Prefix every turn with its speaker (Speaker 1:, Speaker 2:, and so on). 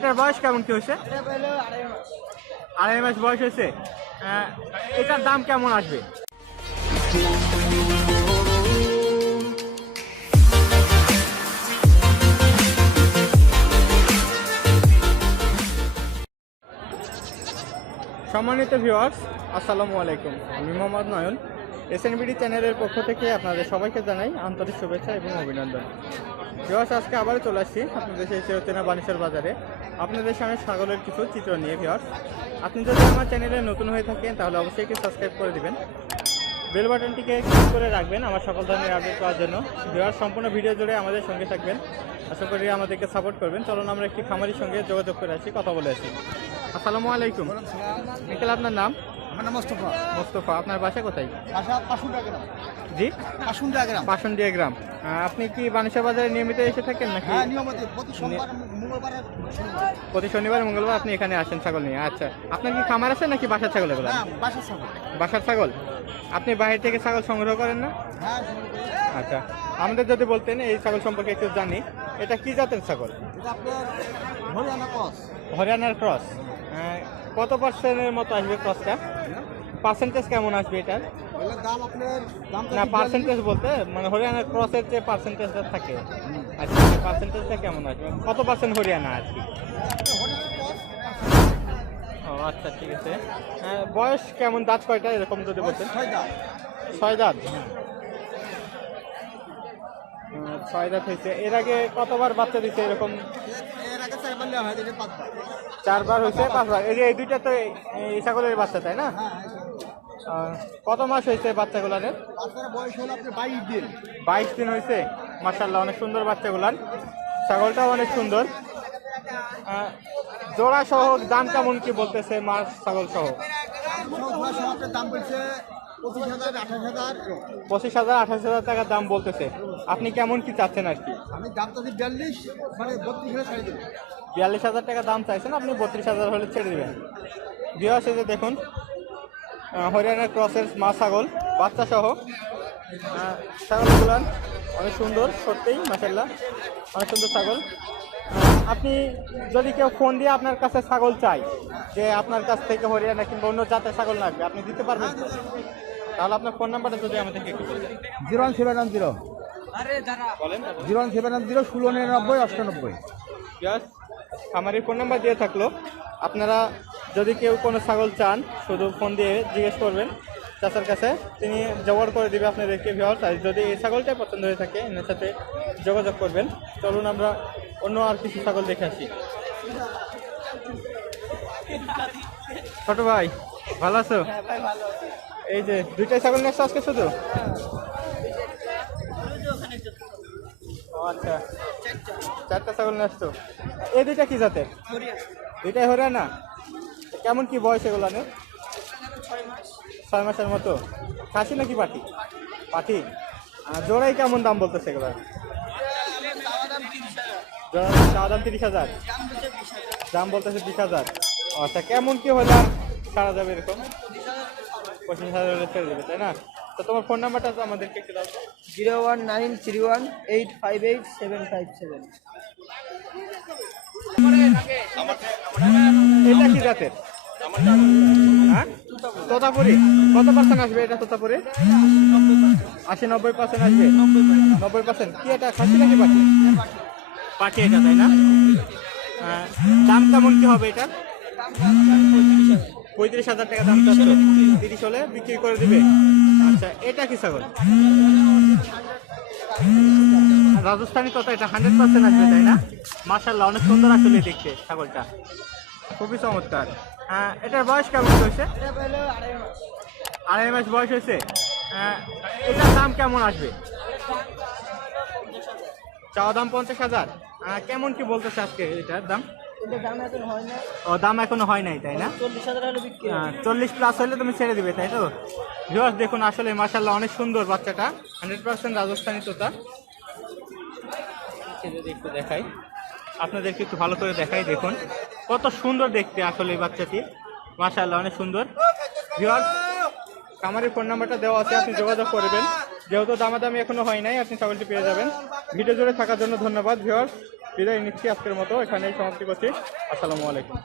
Speaker 1: এটার বয়স কেমন কি হয়েছে?
Speaker 2: আড়াই মাস
Speaker 1: বয়স হয়েছে। এটার দাম কেমন আসবে? সম্মানিত ভিউয়ার্স আসসালামু আলাইকুম। আমি মোহাম্মদ নয়ন। এসএনবিডি চ্যানেলের পক্ষ থেকে আপনাদের সবাইকে জানাই আন্তরিক শুভেচ্ছা এবং অভিনন্দন। ভিউয়ার্স আজকে আবারও চলে আসছি আপনাদের সেই চেরোচেনা বানেশ্বর বাজারে। আপনাদের সামনে ছাগলের কিছু চিত্র নিয়ে ভিউয়ার্স আপনি যদি আমার চ্যানেলে নতুন হয়ে থাকেন তাহলে অবশ্যই একটু সাবস্ক্রাইব করে দেবেন। বেল বাটনটিকে ক্লিক করে রাখবেন আমার সকল ধরনের আপডেট পাওয়ার জন্য। ভিউয়ার সম্পূর্ণ ভিডিও জুড়ে আমাদের সঙ্গে থাকবেন। আশা করি আমাদেরকে সাপোর্ট করবেন। চলুন আমরা একটি খামারির সঙ্গে যোগাযোগ করে আসি কথা বলে আসি। আসসালামু আলাইকুম। নিখিল আপনার নাম?
Speaker 2: আমার নাম মোস্তফা?
Speaker 1: মোস্তফা আপনার বাসা কোথায়?
Speaker 2: বাসা পাশুন্ডা গ্রাম।
Speaker 1: জি?
Speaker 2: পাশুন্ডা গ্রাম।
Speaker 1: পাশন্ডিয়া গ্রাম। আপনি কি বানেশ্বর বাজারে নিয়মিত এসে থাকেন নাকি?
Speaker 2: হ্যাঁ নিয়মিত। প্রতি সোমবার মঙ্গলবার শনিবার।
Speaker 1: প্রতি শনিবার মঙ্গলবার আপনি এখানে আসেন ছাগল নিয়ে। আচ্ছা আপনার কি খামার আছে নাকি বাসার ছাগল এগুলো?
Speaker 2: হ্যাঁ বাসার সঙ্গে
Speaker 1: বাসার ছাগল? আপনি বাইরে থেকে ছাগল সংগ্রহ করেন না?
Speaker 2: হ্যাঁ।
Speaker 1: আচ্ছা আমাদের যদি বলতেন এই ছাগল সম্পর্কে একটু জানি। এটা কি জাতের ছাগল?
Speaker 2: এটা আপনার হরিয়ানা কস
Speaker 1: হরিয়ানার ক্রস। কত পার্সেন্টের মতো আসবে ক্রসটা পার্সেন্টেজ কেমন আসবে এটার? না পার্সেন্টেজ বলতে মানে হরিয়ানার ক্রসের যে পার্সেন্টেজটা থাকে আচ্ছা পার্সেন্টেজটা কেমন আসবে? কত পার্সেন্ট হরিয়ানা আর কি? ও আচ্ছা ঠিক আছে। আহ, বয়স কেমন? দাঁত কয়টা? এরকম যদি বলতেন। ছয় দাঁত। আহ, ছয় দাঁত হয়েছে এর আগে কতবার বাচ্চা দিচ্ছে এরকম?
Speaker 2: চারবার হয়
Speaker 1: হয়েছে পাঁচবার। এই যে এই দুইটা তো এই- ছাগলের বাচ্চা তাই না?
Speaker 2: হ্যাঁ
Speaker 1: কত মাস হয়েছে বাচ্চাগুলানের
Speaker 2: বাইশ দিন।
Speaker 1: হয়েছে মাসাল্লাহ অনেক সুন্দর বাচ্চাগুলান ছাগলটাও অনেক সুন্দর। জোড়া সহ দাম কেমন কি বলতেছে মাছ ছাগল সহ
Speaker 2: দাম বলছে পঁচিশ হাজার আঠাশ হাজার।
Speaker 1: পঁচিশ হাজার আঠাশ হাজার টাকা দাম বলতেছে। আপনি কেমন কি চাচ্ছেন আর কি?
Speaker 2: আমি দাম চাচ্ছি বিয়াল্লিশ মানে বত্রিশ হাজার ছাড়ি
Speaker 1: বিয়াল্লিশ হাজার টাকা দাম চাইছেন আপনি বত্রিশ হাজার হলে ছেড়ে দেবেন। বিয়াস যে দেখুন হরিয়ানার ক্রসের মা ছাগল বাচ্চা সহ। ছাগলগুলান অনেক সুন্দর সত্যিই মাসাল্লাহ অনেক সুন্দর ছাগল। আপনি যদি কেউ ফোন দিয়ে আপনার কাছে ছাগল চাই যে আপনার কাছ থেকে হরিয়ানা কিংবা অন্য জাতের ছাগল লাগবে আপনি দিতে পারবেন? তাহলে আপনার ফোন নাম্বারটা যদি আমাদেরকে একটু বলতেন
Speaker 2: zero one seven one zero.
Speaker 1: বলেন
Speaker 2: zero one seven one zero ষোলো নিরানব্বই অষ্টানব্বই।
Speaker 1: ইয়াস আমার এই ফোন নাম্বার দিয়ে থাকল। আপনারা যদি কেউ কোনো ছাগল চান শুধু ফোন দিয়ে জিজ্ঞেস করবেন। চাচার কাছে তিনি জোগাড় করে দিবে আপনাদেরকে ভিওর্স আর যদি এই ছাগলটাই পছন্দ হয়ে থাকে এনার সাথে যোগাযোগ করবেন। চলুন আমরা অন্য আর কিছু ছাগল দেখে আসি। ছোট ভাই ভালো আছো। এই যে দুইটাই ছাগল নিয়ে আজকে শুধু? আচ্ছা। চারটা ছাগল নিয়ে আসতো এই দুইটা কি জাতের? দুইটাই হরিয়ানা? কেমন কি বয়স এগুলো ছয় মাসের মতো। খাসি নাকি পাটি? পাটি। জোড়াই কেমন দাম বলতেছে এগুলো? জোড়া দাম তিরিশ হাজার। দাম বলতেছে বিশ হাজার। আচ্ছা কেমন কি হলে ছাড়া যাবে এরকম? পঁচিশ হাজার হলে ছেড়ে দেবে তাই না? তো তোমার ফোন নাম্বারটা তো আমাদেরকে একটু দাও।
Speaker 2: Zero one nine three one eight five eight seven five seven.
Speaker 1: এটা কি জাতের? হ্যাঁ? তোতাপুরি। কত পার্সেন্ট আসবে এটা তোতাপুরি? আশি নব্বই পার্সেন্ট আসবে। নব্বই পার্সেন্ট কি এটা খাসি নাকি পাখি? পাখি এটা তাই না? আহ, দাম কেমন কি হবে এটা? পঁয়ত্রিশ হাজার টাকা দাম চাচ্ছ। তিরিশ হলে বিক্রি করে দিবে। আচ্ছা এটা কি ছাগল? রাজস্থানি তোতা এটা হান্ড্রেড পার্সেন্ট আসবে তাই না? মার্শাল্লাহ অনেক সুন্দর আসলে দেখতে ছাগলটা। খুবই চমৎকার। আহ, এটার বয়স কেমন হয়েছে?
Speaker 2: আড়াই মাস
Speaker 1: বয়স হয়েছে। আহ, এটার দাম কেমন আসবে? চাওয়া দাম পঞ্চাশ হাজার। আহ, কেমন কি বলতেছে আজকে এটার দাম?
Speaker 2: এটা দাম এখন হয় না
Speaker 1: ও দাম এখনও হয় নাই তাই না?
Speaker 2: চল্লিশ হাজার হলে বিক্রি
Speaker 1: চল্লিশ প্লাস হলে তুমি ছেড়ে দিবে তাই তো? ভিউয়ার্স দেখুন আসলে মার্শাল্লাহ অনেক সুন্দর বাচ্চাটা। হান্ড্রেড পার্সেন্ট রাজস্থানি তোতা। যদি একটু দেখাই। আপনাদেরকে একটু ভালো করে দেখাই দেখুন। কত সুন্দর দেখতে আসলে এই বাচ্চাটি। মার্শাল্লাহ অনেক সুন্দর। ভিউয়ার্স কামারের ফোন নাম্বারটা দেওয়া আছে আপনি যোগাযোগ করবেন। যেহেতু দামাদামি এখনও হয় নাই আপনি ছাগলটি পেয়ে যাবেন। ভিডিও জুড়ে থাকার জন্য ধন্যবাদ ভিউয়ার্স বিদায় নিচ্ছি আজকের মতো এখানেই সমাপ্তি করছি। আসসালামু আলাইকুম।